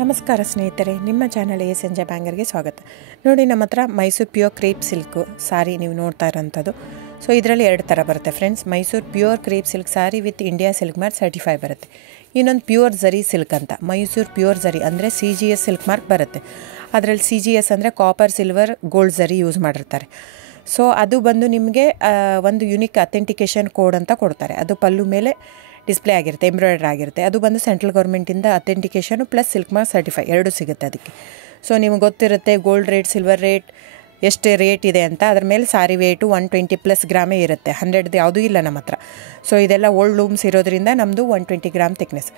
ನಮಸ್ಕಾರ ಸ್ನೇಹಿತರೆ, ನಿಮ್ಮ ಚಾನಲ್ ಸಂಜೆ ಬ್ಯಾಂಗರ್ಗೆ ಸ್ವಾಗತ. ನೋಡಿ, ನಮ್ಮ ಹತ್ರ ಮೈಸೂರು ಪ್ಯೂರ್ ಕ್ರೇಪ್ ಸಿಲ್ಕ್ ಸಾರಿ ನೀವು ನೋಡ್ತಾ ಇರೋಂಥದ್ದು. ಸೊ ಇದರಲ್ಲಿ ಎರಡು ಥರ ಬರುತ್ತೆ friends. Mysuru pure crepe silk sorry with India silk mark certify ಬರುತ್ತೆ. ಇನ್ನೊಂದು ಪ್ಯೂರ್ ಝರಿ ಸಿಲ್ಕ್ ಅಂತ, ಮೈಸೂರು ಪ್ಯೂರ್ ಝರಿ ಅಂದರೆ CGS ಸಿಲ್ಕ್ ಮಾರ್ಕ್ ಬರುತ್ತೆ. ಅದರಲ್ಲಿ CGS ಅಂದರೆ ಕಾಪರ್, ಸಿಲ್ವರ್, ಗೋಲ್ಡ್ ಝರಿ ಯೂಸ್ ಮಾಡಿರ್ತಾರೆ. ಸೊ ಅದು ಬಂದು ನಿಮಗೆ ಒಂದು ಯುನಿಕ್ ಅಥೆಂಟಿಕೇಷನ್ ಕೋಡ್ ಅಂತ ಕೊಡ್ತಾರೆ. ಅದು ಪಲ್ಲು ಮೇಲೆ ಡಿಸ್ಪ್ಲೇ ಆಗಿರುತ್ತೆ, ಎಂಬ್ರಾಯ್ಡ್ರಿ ಆಗಿರುತ್ತೆ. ಅದು ಬಂದು ಸೆಂಟ್ರಲ್ ಗೌರ್ಮೆಂಟಿಂದ ಅಥೆಂಟಿಕೇಷನು ಪ್ಲಸ್ ಸಿಲ್ಕ್ ಮಾರ್ಕ್ ಸರ್ಟಿಫೈ ಎರಡೂ ಸಿಗುತ್ತೆ ಅದಕ್ಕೆ. ಸೊ ನಿಮಗೆ ಗೊತ್ತಿರುತ್ತೆ ಗೋಲ್ಡ್ ರೇಟ್, ಸಿಲ್ವರ್ ರೇಟ್ ಎಷ್ಟು ರೇಟ್ ಇದೆ ಅಂತ. ಅದ್ರ ಮೇಲೆ ಸಾರಿ ವೇಟು 120+ ಗ್ರಾಮೇ ಇರುತ್ತೆ, 100 ಯಾವುದೂ ಇಲ್ಲ ನಮ್ಮ ಹತ್ರ. ಸೊ ಇದೆಲ್ಲ ಓಲ್ಡ್ ಲೂಮ್ಸ್ ಇರೋದ್ರಿಂದ ನಮ್ಮದು 120 ಗ್ರಾಮ್ ಥಿಕ್ನೆಸ್.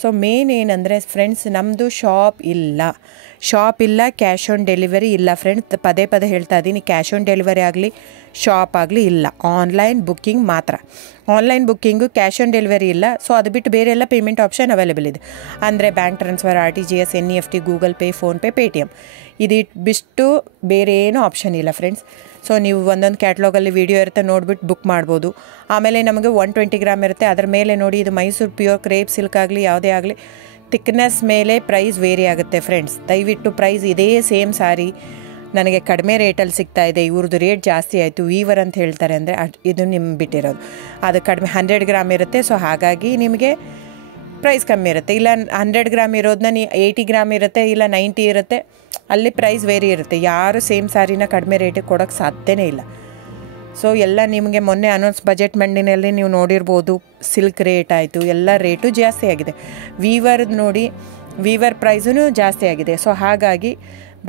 ಸೊ ಮೇನ್ ಏನಂದರೆ ಫ್ರೆಂಡ್ಸ್, ನಮ್ಮದು ಶಾಪ್ ಇಲ್ಲ, ಕ್ಯಾಶ್ ಆನ್ ಡೆಲಿವರಿ ಇಲ್ಲ ಫ್ರೆಂಡ್ಸ್. ಪದೇ ಹೇಳ್ತಾ ಇದ್ದೀನಿ, ಕ್ಯಾಶ್ ಆನ್ ಡೆಲಿವರಿ ಆಗಲಿ ಶಾಪ್ ಆಗಲಿ ಇಲ್ಲ, ಆನ್ಲೈನ್ ಬುಕ್ಕಿಂಗ್ ಮಾತ್ರ. Online booking, cash on delivery ಇಲ್ಲ. ಸೊ ಅದು ಬಿಟ್ಟು ಬೇರೆ ಎಲ್ಲ ಪೇಮೆಂಟ್ ಆಪ್ಷನ್ ಅವೈಲೇಬಲ್ ಇದೆ. ಅಂದರೆ bank transfer, RTGS, NEFT, Google pay, PhonePe, Paytm. ಇದು ಬಿಟ್ಟು ಬೇರೆ ಏನೂ ಆಪ್ಷನ್ ಇಲ್ಲ ಫ್ರೆಂಡ್ಸ್. ಸೊ ನೀವು ಒಂದೊಂದು ಕ್ಯಾಟ್ಲಾಗಲ್ಲಿ ವೀಡಿಯೋ ಇರುತ್ತೆ, ನೋಡಿಬಿಟ್ಟು ಬುಕ್ ಮಾಡ್ಬೋದು. ಆಮೇಲೆ ನಮಗೆ 120 ಗ್ರಾಮ್ ಇರುತ್ತೆ. ಅದರ ಮೇಲೆ ನೋಡಿ, ಇದು ಮೈಸೂರು ಪ್ಯೂರ್ ಕ್ರೇಪ್ ಸಿಲ್ಕ್ ಆಗಲಿ ಯಾವುದೇ ಆಗಲಿ ಥಿಕ್ನೆಸ್ ಮೇಲೆ ಪ್ರೈಸ್ ವೇರಿ ಆಗುತ್ತೆ ಫ್ರೆಂಡ್ಸ್. ದಯವಿಟ್ಟು ಪ್ರೈಸ್ ಇದೇ ಸೇಮ್ ಸಾರಿ ನನಗೆ ಕಡಿಮೆ ರೇಟಲ್ಲಿ ಸಿಗ್ತಾ ಇದೆ, ಇವ್ರದ್ದು ರೇಟ್ ಜಾಸ್ತಿ ಆಯಿತು ವೀವರ್ ಅಂತ ಹೇಳ್ತಾರೆ ಅಂದರೆ ಇದು ನಿಮ್ಗೆ ಬಿಟ್ಟಿರೋದು. ಅದು ಕಡಿಮೆ 100 ಗ್ರಾಮ್ ಇರುತ್ತೆ. ಸೊ ಹಾಗಾಗಿ ನಿಮಗೆ ಪ್ರೈಸ್ ಕಮ್ಮಿ ಇರುತ್ತೆ. ಇಲ್ಲ 100 ಗ್ರಾಮ್ ಇರೋದನ್ನ 80 ಗ್ರಾಮ್ ಇರುತ್ತೆ, ಇಲ್ಲ 90 ಇರುತ್ತೆ, ಅಲ್ಲಿ ಪ್ರೈಸ್ ವೇರಿ ಇರುತ್ತೆ. ಯಾರು ಸೇಮ್ ಸಾರಿನ ಕಡಿಮೆ ರೇಟಿಗೆ ಕೊಡೋಕ್ಕೆ ಸಾಧ್ಯನೇ ಇಲ್ಲ. ಸೊ ಎಲ್ಲ ನಿಮಗೆ ಮೊನ್ನೆ ಅನೌನ್ಸ್ ಬಜೆಟ್ ಮಂಡಿನಲ್ಲಿ ನೀವು ನೋಡಿರ್ಬೋದು, ಸಿಲ್ಕ್ ರೇಟ್ ಆಯಿತು, ಎಲ್ಲ ರೇಟು ಜಾಸ್ತಿ ಆಗಿದೆ. ವೀವರ್ದು ನೋಡಿ, ವೀವರ್ ಪ್ರೈಸೂ ಜಾಸ್ತಿ ಆಗಿದೆ. ಸೊ ಹಾಗಾಗಿ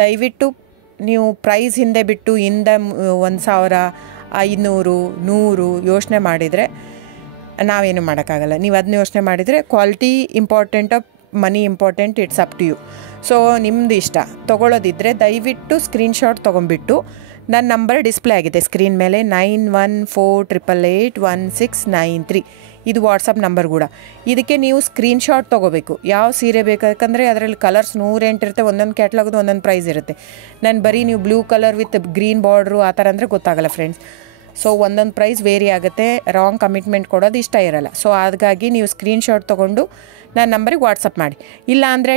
ದಯವಿಟ್ಟು ನೀವು ಪ್ರೈಸ್ ಹಿಂದೆ ಬಿಟ್ಟು 1,000, 500, 100 ಯೋಚನೆ ಮಾಡಿದರೆ ನಾವೇನು ಮಾಡೋಕ್ಕಾಗಲ್ಲ. ನೀವು ಅದನ್ನ ಯೋಚನೆ ಮಾಡಿದರೆ quality important, money important, it's up to you. So ನಿಮ್ಮದು ಇಷ್ಟ. ತೊಗೊಳ್ಳೋದಿದ್ದರೆ ದಯವಿಟ್ಟು ಸ್ಕ್ರೀನ್ಶಾಟ್ ತೊಗೊಂಬಿಟ್ಟು, ನನ್ನ ನಂಬರ್ ಡಿಸ್ಪ್ಲೇ ಆಗಿದೆ ಸ್ಕ್ರೀನ್ ಮೇಲೆ, 9148881693. ಇದು ವಾಟ್ಸಪ್ ನಂಬರ್ ಕೂಡ. ಇದಕ್ಕೆ ನೀವು ಸ್ಕ್ರೀನ್ಶಾಟ್ ತೊಗೋಬೇಕು. ಯಾವ ಸೀರೆ ಬೇಕು, ಯಾಕಂದರೆ ಅದರಲ್ಲಿ ಕಲರ್ಸ್ 108 ಇರುತ್ತೆ, ಒಂದೊಂದು ಕ್ಯಾಟ್ಲಾಗದು ಒಂದೊಂದು ಪ್ರೈಸ್ ಇರುತ್ತೆ. ನಾನು ಬರೀ ನೀವು blue colour with green border ಆ ಥರ ಅಂದರೆ ಗೊತ್ತಾಗಲ್ಲ ಫ್ರೆಂಡ್ಸ್. ಸೊ ಒಂದೊಂದು ಪ್ರೈಸ್ ವೇರಿ ಆಗುತ್ತೆ, ರಾಂಗ್ ಕಮಿಟ್ಮೆಂಟ್ ಕೊಡೋದು ಇಷ್ಟ ಇರಲ್ಲ. ಸೊ ಹಾಗಾಗಿ ನೀವು ಸ್ಕ್ರೀನ್ಶಾಟ್ ತೊಗೊಂಡು ನನ್ನ ನಂಬರಿಗೆ ವಾಟ್ಸಪ್ ಮಾಡಿ. ಇಲ್ಲ ಅಂದರೆ